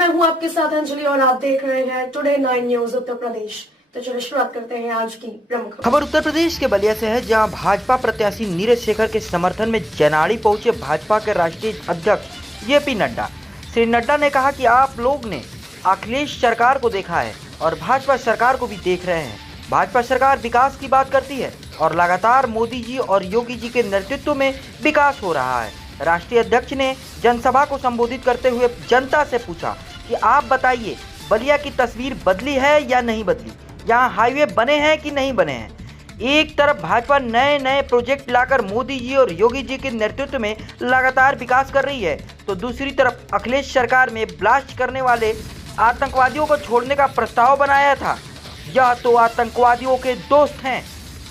मैं हूं आपके साथ अंजलि और आप देख रहे हैं टुडे 9 न्यूज उत्तर प्रदेश। तो चलिए शुरुआत करते हैं आज की प्रमुख खबर उत्तर प्रदेश के बलिया से है, जहां भाजपा प्रत्याशी नीरज शेखर के समर्थन में जनाड़ी पहुंचे भाजपा के राष्ट्रीय अध्यक्ष जेपी नड्डा। श्री नड्डा ने कहा कि आप लोग ने अखिलेश सरकार को देखा है और भाजपा सरकार को भी देख रहे हैं। भाजपा सरकार विकास की बात करती है और लगातार मोदी जी और योगी जी के नेतृत्व में विकास हो रहा है। राष्ट्रीय अध्यक्ष ने जनसभा को संबोधित करते हुए जनता से पूछा कि आप बताइए, बलिया की तस्वीर बदली है या नहीं बदली, यहाँ हाईवे बने हैं कि नहीं बने हैं। एक तरफ भाजपा नए नए प्रोजेक्ट लाकर मोदी जी और योगी जी के नेतृत्व में लगातार विकास कर रही है, तो दूसरी तरफ अखिलेश सरकार में ब्लास्ट करने वाले आतंकवादियों को छोड़ने का प्रस्ताव बनाया था। यह तो आतंकवादियों के दोस्त हैं,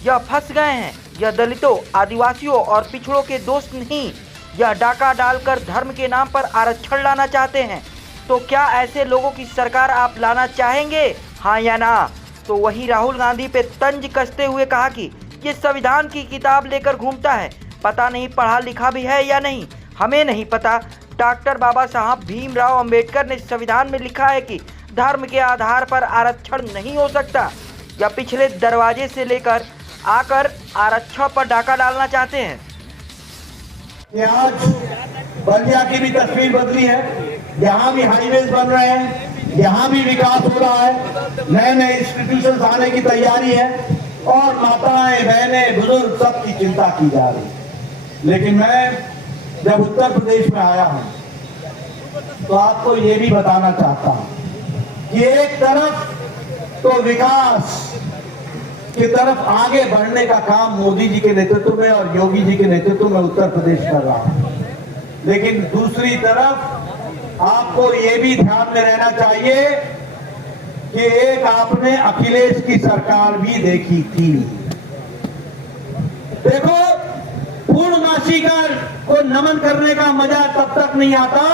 यह फंस गए हैं। यह दलितों, आदिवासियों और पिछड़ों के दोस्त नहीं, यह डाका डालकर धर्म के नाम पर आरक्षण लाना चाहते हैं। तो क्या ऐसे लोगों की सरकार आप लाना चाहेंगे, हाँ या ना? तो वहीं राहुल गांधी पे तंज कसते हुए कहा कि ये संविधान की किताब लेकर घूमता है, पता नहीं पढ़ा लिखा भी है या नहीं, हमें नहीं पता। डॉक्टर बाबा साहब भीमराव अंबेडकर ने संविधान में लिखा है कि धर्म के आधार पर आरक्षण नहीं हो सकता। या पिछले दरवाजे से लेकर आकर आरक्षण पर डाका डालना चाहते हैं। आज बलिया की भी तस्वीर बदली है, यहाँ भी हाईवेज बन रहे हैं, यहाँ भी विकास हो रहा है, नए नए इंस्टीट्यूशन आने की तैयारी है और माताएं, बहनें, बुजुर्ग सबकी चिंता की जा रही है। लेकिन मैं जब उत्तर प्रदेश में आया हूँ तो आपको ये भी बताना चाहता हूँ कि एक तरफ तो विकास की तरफ आगे बढ़ने का काम मोदी जी के नेतृत्व में और योगी जी के नेतृत्व में उत्तर प्रदेश कर रहा है, लेकिन दूसरी तरफ आपको ये भी ध्यान में रहना चाहिए कि एक आपने अखिलेश की सरकार भी देखी थी। देखो, पूर्णमासी को नमन करने का मजा तब तक नहीं आता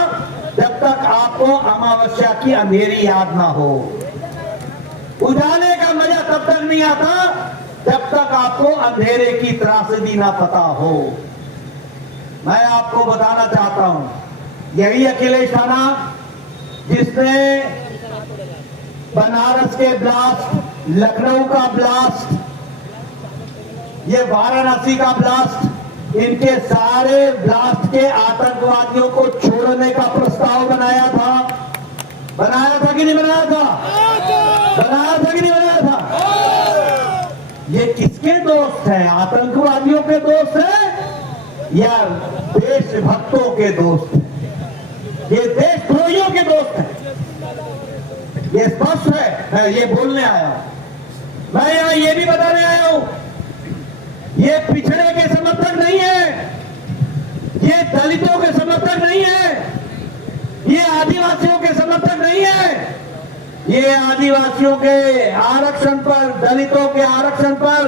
जब तक आपको अमावस्या की अंधेरी याद ना हो। उजाले का मजा तब तक नहीं आता जब तक आपको अंधेरे की त्रासदी ना पता हो। मैं आपको बताना चाहता हूं, यही अखिलेश था ना जिसने बनारस के ब्लास्ट, लखनऊ का ब्लास्ट, ये वाराणसी का ब्लास्ट, इनके सारे ब्लास्ट के आतंकवादियों को छोड़ने का प्रस्ताव बनाया था। बनाया था कि नहीं बनाया था? बनाया था कि नहीं बनाया था? ये किसके दोस्त हैं? आतंकवादियों के दोस्त हैं या देशभक्तों के दोस्त हैं? ये देशद्रोहियों के दोस्त हैं, ये स्पष्ट है। मैं ये बोलने आया हूं, मैं यहां ये भी बताने आया हूं, ये पिछड़े के समर्थक नहीं है, ये दलितों के समर्थक नहीं है, ये आदिवासियों के समर्थक नहीं है। ये आदिवासियों के आरक्षण पर, दलितों के आरक्षण पर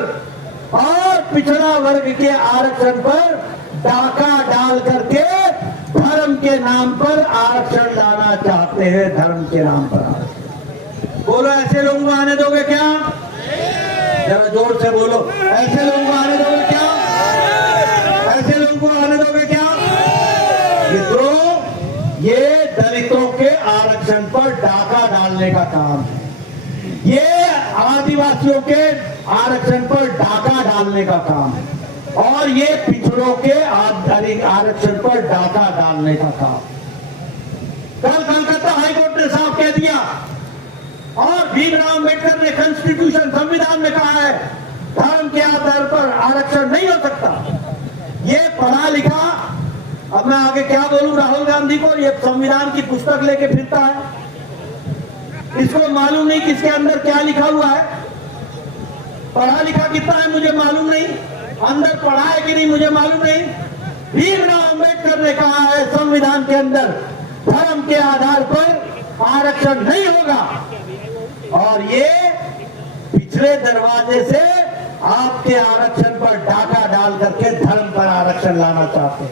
और पिछड़ा वर्ग के आरक्षण पर डाका डाल करके धर्म के नाम पर आरक्षण लाना चाहते हैं। धर्म के नाम पर आरक्षण। बोलो, ऐसे लोगों को आने दोगे क्या? जरा जोर से बोलो, ऐसे लोगों को आने दोगे क्या? ऐसे लोगों को आने दोगे क्या? ये दलितों के आरक्षण पर डाका डालने का काम है, ये आदिवासियों के आरक्षण पर डाका डालने का काम है और ये पिछड़ों के आरक्षण पर डाका डालने का काम। कल कलकत्ता हाईकोर्ट ने साफ कह दिया और भीमराव अंबेडकर ने कॉन्स्टिट्यूशन, संविधान में कहा है धर्म के आधार पर आरक्षण नहीं हो सकता। ये पढ़ा लिखा, अब मैं आगे क्या बोलूं राहुल गांधी को, ये संविधान की पुस्तक लेके फिरता है, इसको मालूम नहीं किसके अंदर क्या लिखा हुआ है। पढ़ा लिखा कितना है मुझे मालूम नहीं, अंदर पढ़ा है कि नहीं मुझे मालूम नहीं। भीमराव अंबेडकर ने कहा है संविधान के अंदर धर्म के आधार पर आरक्षण नहीं होगा और ये पिछले दरवाजे से आपके आरक्षण पर डाका डाल करके धर्म पर आरक्षण लाना चाहते हैं।